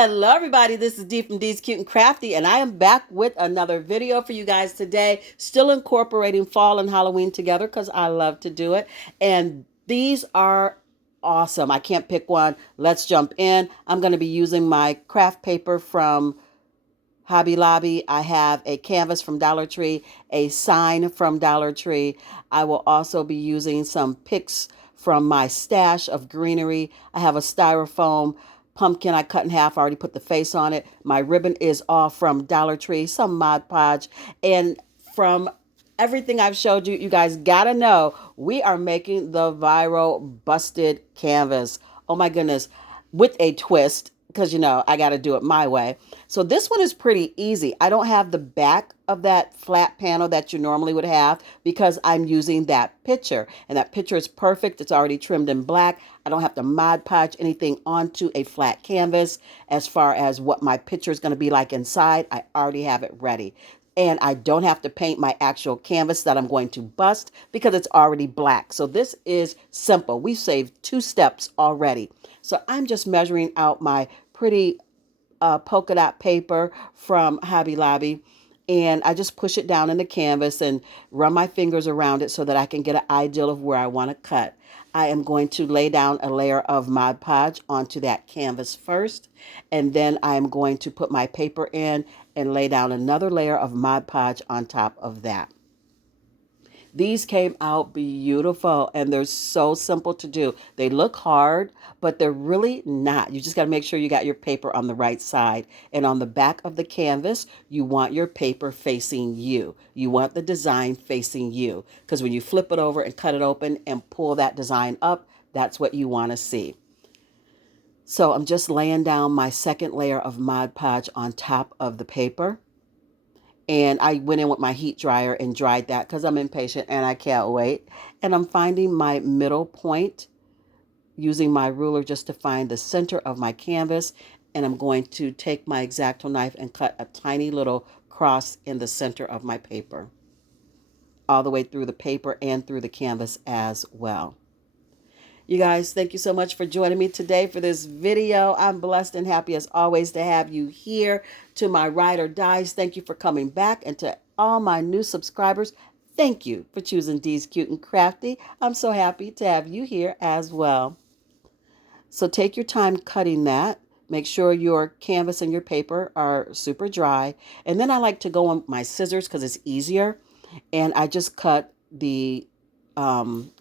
Hello, everybody. This is Dee from Dee's Cute and Crafty, and I am back with another video for you guys today. Still incorporating fall and Halloween together because I love to do it. And these are awesome. I can't pick one. Let's jump in. I'm going to be using my craft paper from Hobby Lobby. I have a canvas from Dollar Tree, a sign from Dollar Tree. I will also be using some picks from my stash of greenery. I have a styrofoam pumpkin I cut in half. I already put the face on it. My ribbon is all from Dollar Tree, some Mod Podge, and from everything I've showed you, you guys gotta know we are making the viral busted canvas. Oh my goodness, with a twist, because I got to do it my way. So this one is pretty easy. I don't have the back of that flat panel that you normally would have because I'm using that picture. And that picture is perfect. It's already trimmed in black. I don't have to Mod Podge anything onto a flat canvas. As far as what my picture is going to be like inside, I already have it ready. And I don't have to paint my actual canvas that I'm going to bust because it's already black. So this is simple. We saved 2 steps already. So I'm just measuring out my pretty polka dot paper from Hobby Lobby. And I just push it down in the canvas and run my fingers around it so that I can get an idea of where I want to cut. I am going to lay down a layer of Mod Podge onto that canvas first, and then I am going to put my paper in and lay down another layer of Mod Podge on top of that. These came out beautiful and they're so simple to do. They look hard, but they're really not. You just got to make sure you got your paper on the right side. And on the back of the canvas, you want your paper facing you. You want the design facing you. Because when you flip it over and cut it open and pull that design up, that's what you want to see. So I'm just laying down my second layer of Mod Podge on top of the paper. And I went in with my heat dryer and dried that because I'm impatient and I can't wait. And I'm finding my middle point using my ruler just to find the center of my canvas. And I'm going to take my X-Acto knife and cut a tiny little cross in the center of my paper, all the way through the paper and through the canvas as well. You guys, thank you so much for joining me today for this video. I'm blessed and happy as always to have you here. To my ride or dies, thank you for coming back. And to all my new subscribers, thank you for choosing Dee's Cute and Crafty. I'm so happy to have you here as well. So take your time cutting that. Make sure your canvas and your paper are super dry. And then I like to go on my scissors because it's easier. And I just cut the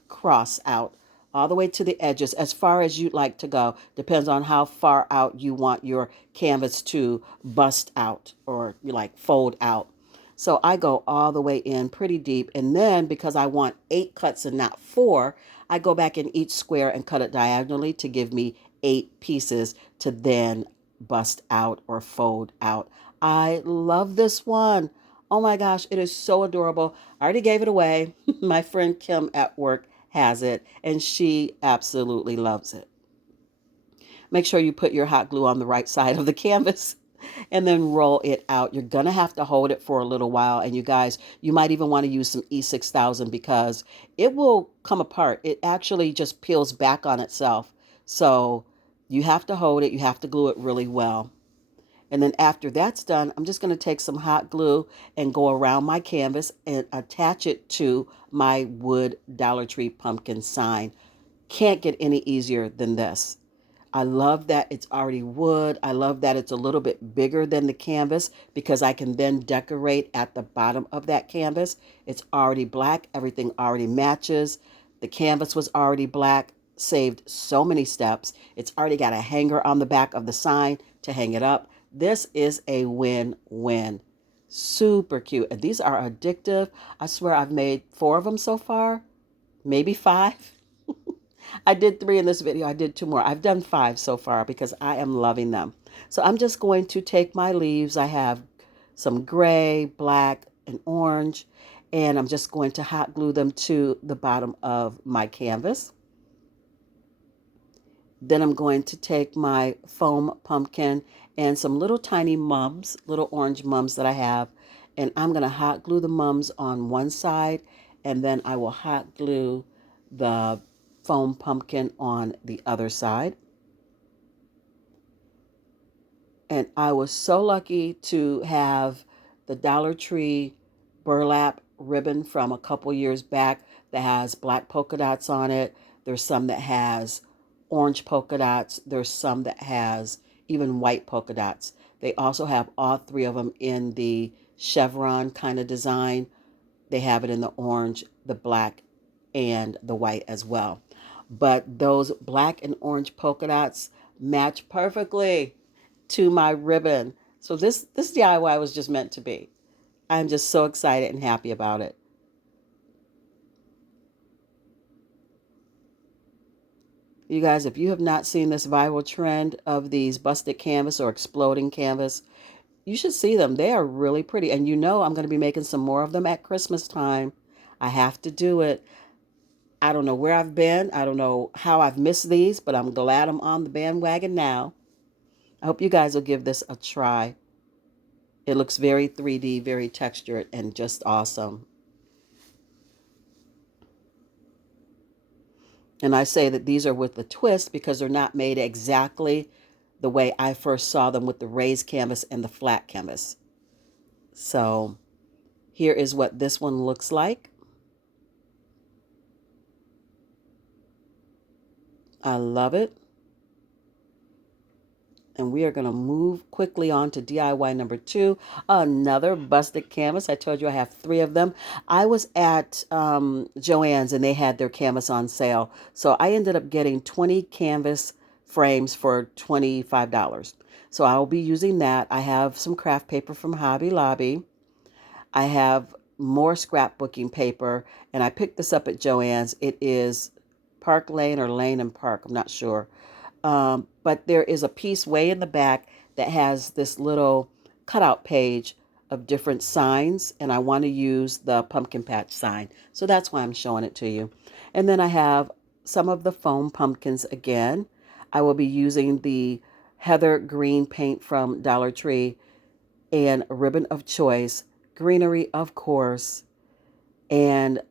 cross out all the way to the edges as far as you'd like to go. Depends on how far out you want your canvas to bust out or you like fold out. So I go all the way in pretty deep. And then because I want 8 cuts and not 4, I go back in each square and cut it diagonally to give me 8 pieces to then bust out or fold out. I love this one. Oh my gosh, it is so adorable. I already gave it away. My friend Kim at work has it, and she absolutely loves it. Make sure you put your hot glue on the right side of the canvas and then roll it out. You're going to have to hold it for a little while. And you guys, you might even want to use some E6000 because it will come apart. It actually just peels back on itself. So you have to hold it. You have to glue it really well. And then after that's done, I'm just going to take some hot glue and go around my canvas and attach it to my wood Dollar Tree pumpkin sign. Can't get any easier than this. I love that it's already wood. I love that it's a little bit bigger than the canvas because I can then decorate at the bottom of that canvas. It's already black. Everything already matches. The canvas was already black. Saved so many steps. It's already got a hanger on the back of the sign to hang it up. This is a win-win. Super cute. And these are addictive. I swear I've made 4 of them so far, maybe 5. I did 3 in this video. I did 2 more. I've done 5 so far because I am loving them. So I'm just going to take my leaves. I have some gray, black, and orange, and I'm just going to hot glue them to the bottom of my canvas. Then I'm going to take my foam pumpkin and some little tiny mums, little orange mums that I have, and I'm going to hot glue the mums on one side, and then I will hot glue the foam pumpkin on the other side. And I was so lucky to have the Dollar Tree burlap ribbon from a couple years back that has black polka dots on it. There's some that has orange polka dots. There's some that has even white polka dots. They also have all three of them in the chevron kind of design. They have it in the orange, the black, and the white as well. But those black and orange polka dots match perfectly to my ribbon. So this DIY was just meant to be. I'm just so excited and happy about it. You guys, if you have not seen this viral trend of these busted canvas or exploding canvas, you should see them. They are really pretty. And you know I'm going to be making some more of them at Christmas time. I have to do it. I don't know where I've been. I don't know how I've missed these, but I'm glad I'm on the bandwagon now. I hope you guys will give this a try. It looks very 3D, very textured, and just awesome. And I say that these are with a twist because they're not made exactly the way I first saw them with the raised canvas and the flat canvas. So here is what this one looks like. I love it. And we are going to move quickly on to DIY number 2, another busted canvas. I told you I have 3 of them. I was at Joann's and they had their canvas on sale. So I ended up getting 20 canvas frames for $25. So I'll be using that. I have some craft paper from Hobby Lobby. I have more scrapbooking paper, and I picked this up at Joann's. It is Park Lane or Lane and Park, I'm not sure. But there is a piece way in the back that has this little cutout page of different signs, and I want to use the pumpkin patch sign. So that's why I'm showing it to you. And then I have some of the foam pumpkins again. I will be using the heather green paint from Dollar Tree and a ribbon of choice, greenery, of course. And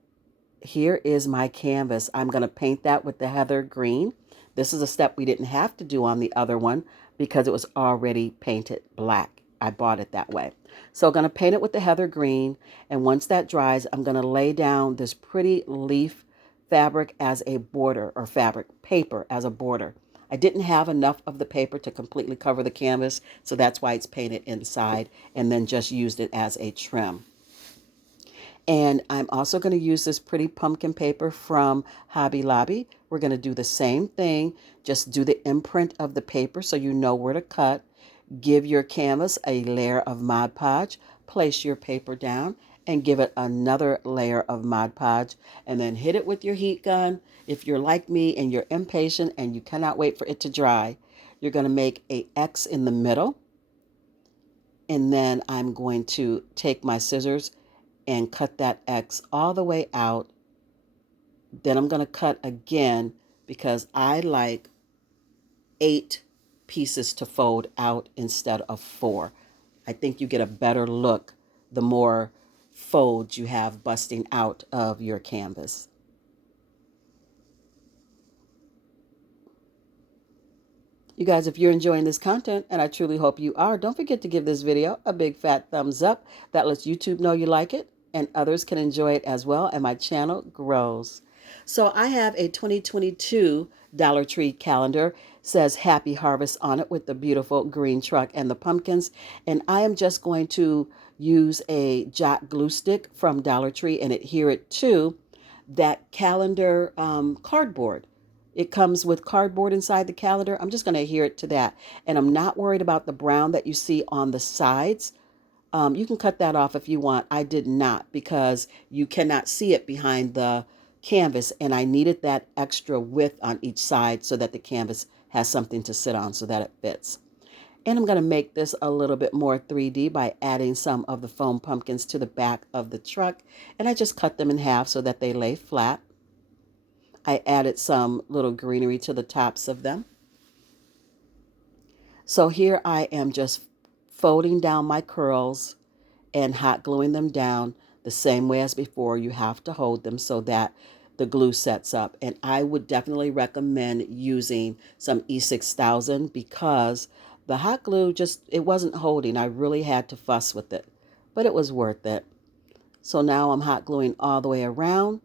here is my canvas. I'm going to paint that with the heather green. This is a step we didn't have to do on the other one because it was already painted black. I bought it that way. So I'm going to paint it with the heather green. And once that dries, I'm going to lay down this pretty leaf fabric as a border, or fabric paper as a border. I didn't have enough of the paper to completely cover the canvas, so that's why it's painted inside, and then just used it as a trim. And I'm also going to use this pretty pumpkin paper from Hobby Lobby. We're going to do the same thing. Just do the imprint of the paper so you know where to cut. Give your canvas a layer of Mod Podge. Place your paper down and give it another layer of Mod Podge. And then hit it with your heat gun. If you're like me and you're impatient and you cannot wait for it to dry, you're going to make an X in the middle. And then I'm going to take my scissors and cut that X all the way out. Then I'm going to cut again because I like 8 pieces to fold out instead of 4. I think you get a better look the more folds you have busting out of your canvas. You guys, if you're enjoying this content, and I truly hope you are, don't forget to give this video a big fat thumbs up. That lets YouTube know you like it, and others can enjoy it as well, and my channel grows. So I have a 2022 Dollar Tree calendar. Says Happy Harvest on it with the beautiful green truck and the pumpkins. And I am just going to use a Jot glue stick from Dollar Tree and adhere it to that calendar cardboard. It comes with cardboard inside the calendar. I'm just going to adhere it to that. And I'm not worried about the brown that you see on the sides. You can cut that off if you want. I did not because you cannot see it behind the canvas. And I needed that extra width on each side so that the canvas has something to sit on so that it fits. And I'm going to make this a little bit more 3D by adding some of the foam pumpkins to the back of the truck. And I just cut them in half so that they lay flat. I added some little greenery to the tops of them. So here I am just folding down my curls and hot gluing them down the same way as before. You have to hold them so that the glue sets up. And I would definitely recommend using some E6000 because The hot glue just, it wasn't holding. I really had to fuss with it, but it was worth it. So now I'm hot gluing all the way around.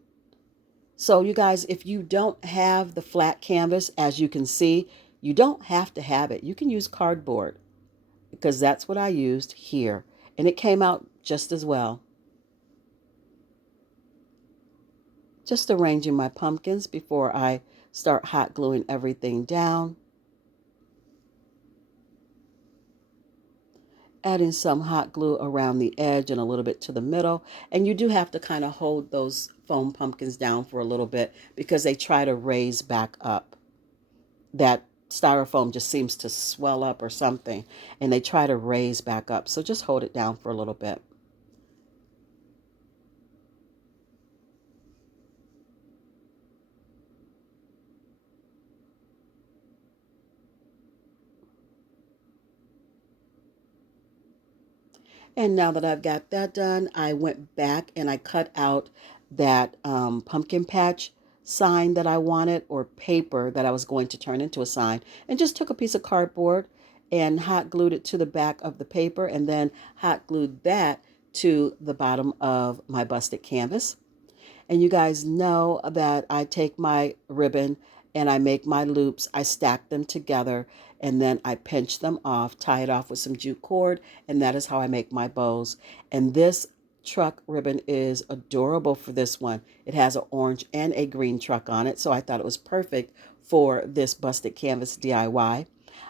So you guys, if you don't have the flat canvas, as you can see, you don't have to have it. You can use cardboard because that's what I used here. And it came out just as well. Just arranging my pumpkins before I start hot gluing everything down. Adding some hot glue around the edge and a little bit to the middle. And you do have to kind of hold those foam pumpkins down for a little bit because they try to raise back up. That styrofoam just seems to swell up or something, and they try to raise back up. So just hold it down for a little bit. And now that I've got that done, I went back and I cut out that pumpkin patch sign that I wanted, or paper that I was going to turn into a sign, and just took a piece of cardboard and hot glued it to the back of the paper, and then hot glued that to the bottom of my busted canvas. And you guys know that I take my ribbon and I make my loops. I stack them together and then I pinch them off, tie it off with some jute cord, and that is how I make my bows. And this truck ribbon is adorable for this one. It has an orange and a green truck on it, so I thought it was perfect for this busted canvas DIY.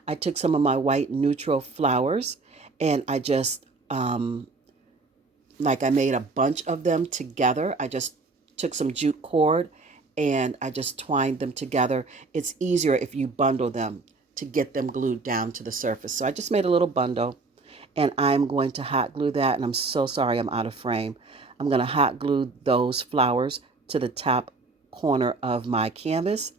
I took some of my white neutral flowers and I just like I made a bunch of them together. I just took some jute cord and I just twined them together. It's easier if you bundle them to get them glued down to the surface. So I just made a little bundle and I'm going to hot glue that. And I'm so sorry I'm out of frame. I'm going to hot glue those flowers to the top corner of my canvas.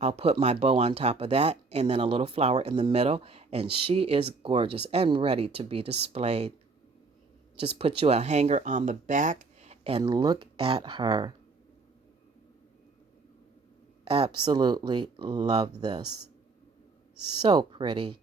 I'll put my bow on top of that and then a little flower in the middle. And she is gorgeous and ready to be displayed. Just put you a hanger on the back and look at her. Absolutely love this. So pretty.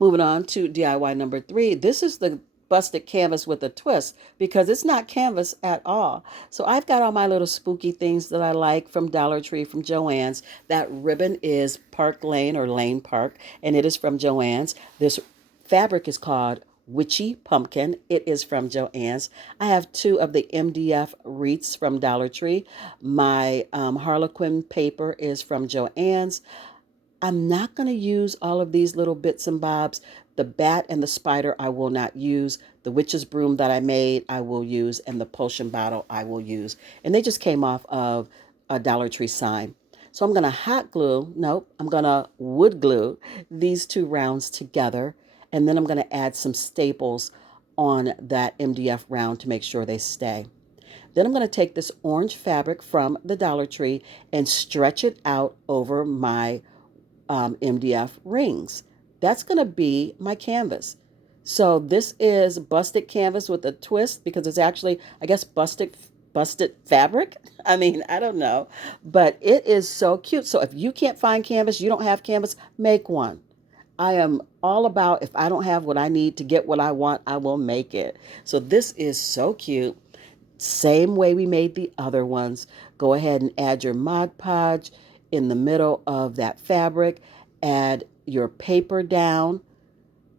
Moving on to DIY number 3. This is the busted canvas with a twist because it's not canvas at all. So I've got all my little spooky things that I like from Dollar Tree, from Joann's. That ribbon is Park Lane or Lane Park, and it is from Joann's. This fabric is called Witchy Pumpkin. It is from Joann's. I have 2 of the MDF wreaths from Dollar Tree. My Harlequin paper is from Joann's. I'm not going to use all of these little bits and bobs. The bat and the spider I will not use. The witch's broom that I made I will use, and the potion bottle I will use. And they just came off of a Dollar Tree sign. So I'm going to hot glue, nope, I'm going to wood glue these 2 rounds together. And then I'm going to add some staples on that MDF round to make sure they stay. Then I'm going to take this orange fabric from the Dollar Tree and stretch it out over my MDF rings. That's going to be my canvas. So this is busted canvas with a twist because it's actually, I guess, busted fabric. I mean, I don't know, but it is so cute. So if you can't find canvas, you don't have canvas, make one. I am all about, if I don't have what I need to get what I want, I will make it. So this is so cute. Same way we made the other ones. Go ahead and add your Mod Podge in the middle of that fabric. Add your paper down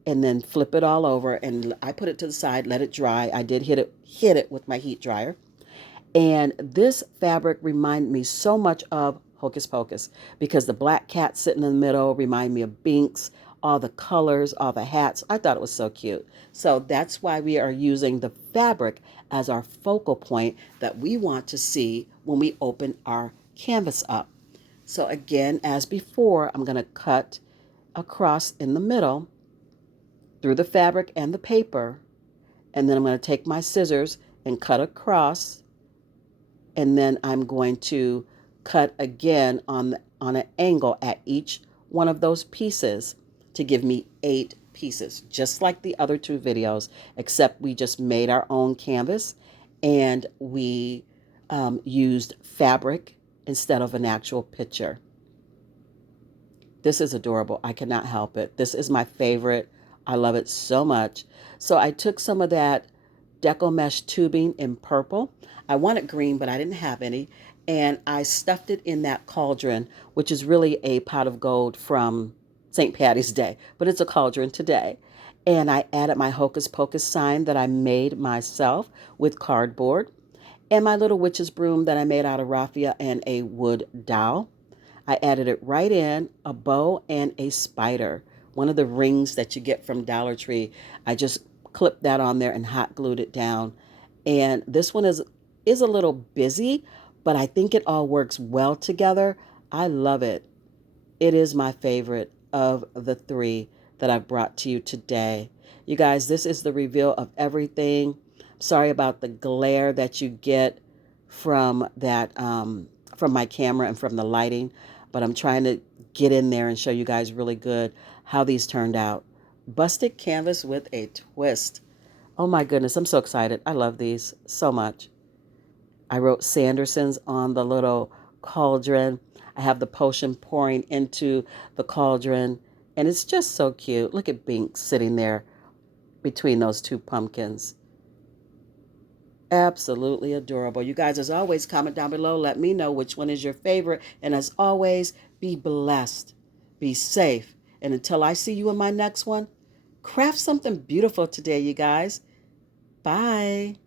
and then flip it all over. And I put it to the side, let it dry. I did hit it with my heat dryer. And this fabric reminded me so much of Hocus Pocus because the black cat sitting in the middle reminded me of Binks, all the colors, all the hats. I thought it was so cute. So that's why we are using the fabric as our focal point that we want to see when we open our canvas up. So again, as before, I'm going to cut across in the middle through the fabric and the paper. And then I'm going to take my scissors and cut across. And then I'm going to cut again on an angle at each one of those pieces to give me 8 pieces, just like the other 2 videos, except we just made our own canvas and we used fabric instead of an actual picture. This is adorable. I cannot help it. This is my favorite. I love it so much. So I took some of that deco mesh tubing in purple. I wanted green, but I didn't have any. And I stuffed it in that cauldron, which is really a pot of gold from St. Patty's Day, but it's a cauldron today. And I added my Hocus Pocus sign that I made myself with cardboard and my little witch's broom that I made out of raffia and a wood dowel. I added it right in, a bow and a spider, one of the rings that you get from Dollar Tree. I just clipped that on there and hot glued it down. And this one is a little busy, but I think it all works well together. I love it. It is my favorite of the three that I've brought to you today. You guys, this is the reveal of everything. Sorry about the glare that you get from that from my camera and from the lighting, but I'm trying to get in there and show you guys really good how these turned out. Busted canvas with a twist. Oh my goodness, I'm so excited. I love these so much. I wrote Sanderson's on the little cauldron. I have the potion pouring into the cauldron, and it's just so cute. Look at Bink sitting there between those two pumpkins. Absolutely adorable. You guys, as always, comment down below. Let me know which one is your favorite. And as always, be blessed, be safe. And until I see you in my next one, craft something beautiful today, you guys. Bye.